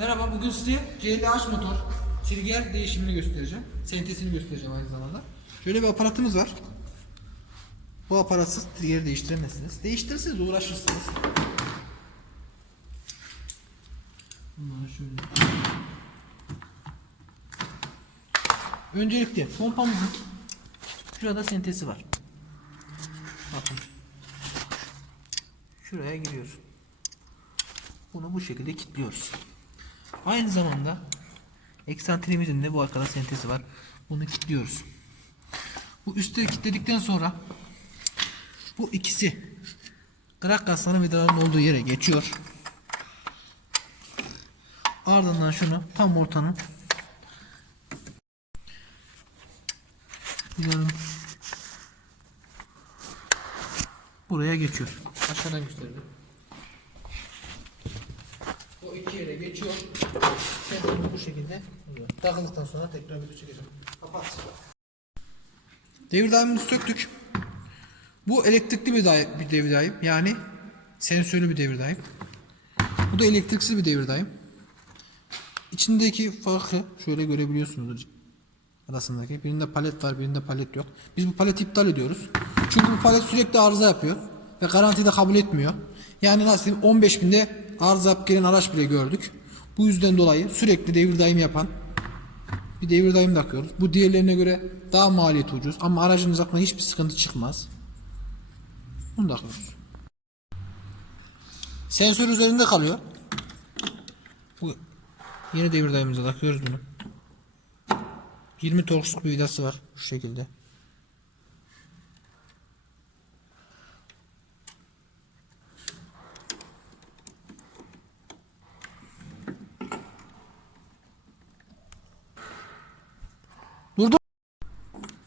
Merhaba bugün size CLH motor trigger değişimini göstereceğim. Sentezini göstereceğim aynı zamanda. Şöyle bir aparatımız var. Bu aparatsız trigger değiştiremezsiniz. Değiştirirseniz de uğraşırsınız. Bunları şöyle. Öncelikle pompamızın şurada sentezi var. Bakın. Şuraya giriyor. Bunu bu şekilde kilitliyoruz. Aynı zamanda eksantrimizin de bu arkada sentezi var. Bunu kilitliyoruz. Bu üstte kilitledikten sonra bu ikisi krak kaslarının vidaların olduğu yere geçiyor. Ardından şunu tam ortanın buraya geçiyor. Aşağıdan gösterelim. O iki yere geçiyor. Sen bu şekilde. Takıldıktan sonra tekrar bir çekeceğim. Kapat. Devir daimini söktük. Bu elektrikli bir, day bir devir daim. Yani sensörlü bir devir daim. Bu da elektriksiz bir devir daim. İçindeki farkı şöyle görebiliyorsunuz arasındaki. Birinde palet var, birinde palet yok. Biz bu paleti iptal ediyoruz. Çünkü bu palet sürekli arıza yapıyor ve garantiyi de kabul etmiyor. Yani nasıl diyeyim 15 binde arıza gelen araç bile gördük. Bu yüzden dolayı sürekli devir daim yapan bir devir daim takıyoruz. Bu diğerlerine göre daha maliyeti ucuz ama aracınız aklına hiçbir sıkıntı çıkmaz. Bunu takıyoruz. Sensör üzerinde kalıyor. Bu yeni devir daimimize takıyoruz bunu. 20 torksluk bir vidası var şu şekilde.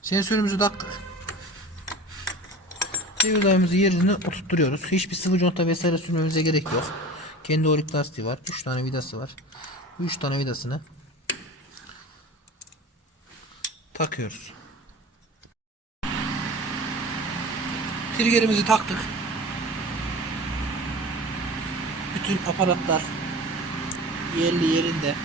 Sensörümüzü taktık. Devir daimimizi yerine oturtturuyoruz. Hiçbir sıvı conta vesaire sürmemize gerek yok. Kendi orik lastiği var. 3 tane vidası var. Bu 3 tane vidasını takıyoruz. Triggerimizi taktık. Bütün aparatlar yerli yerinde.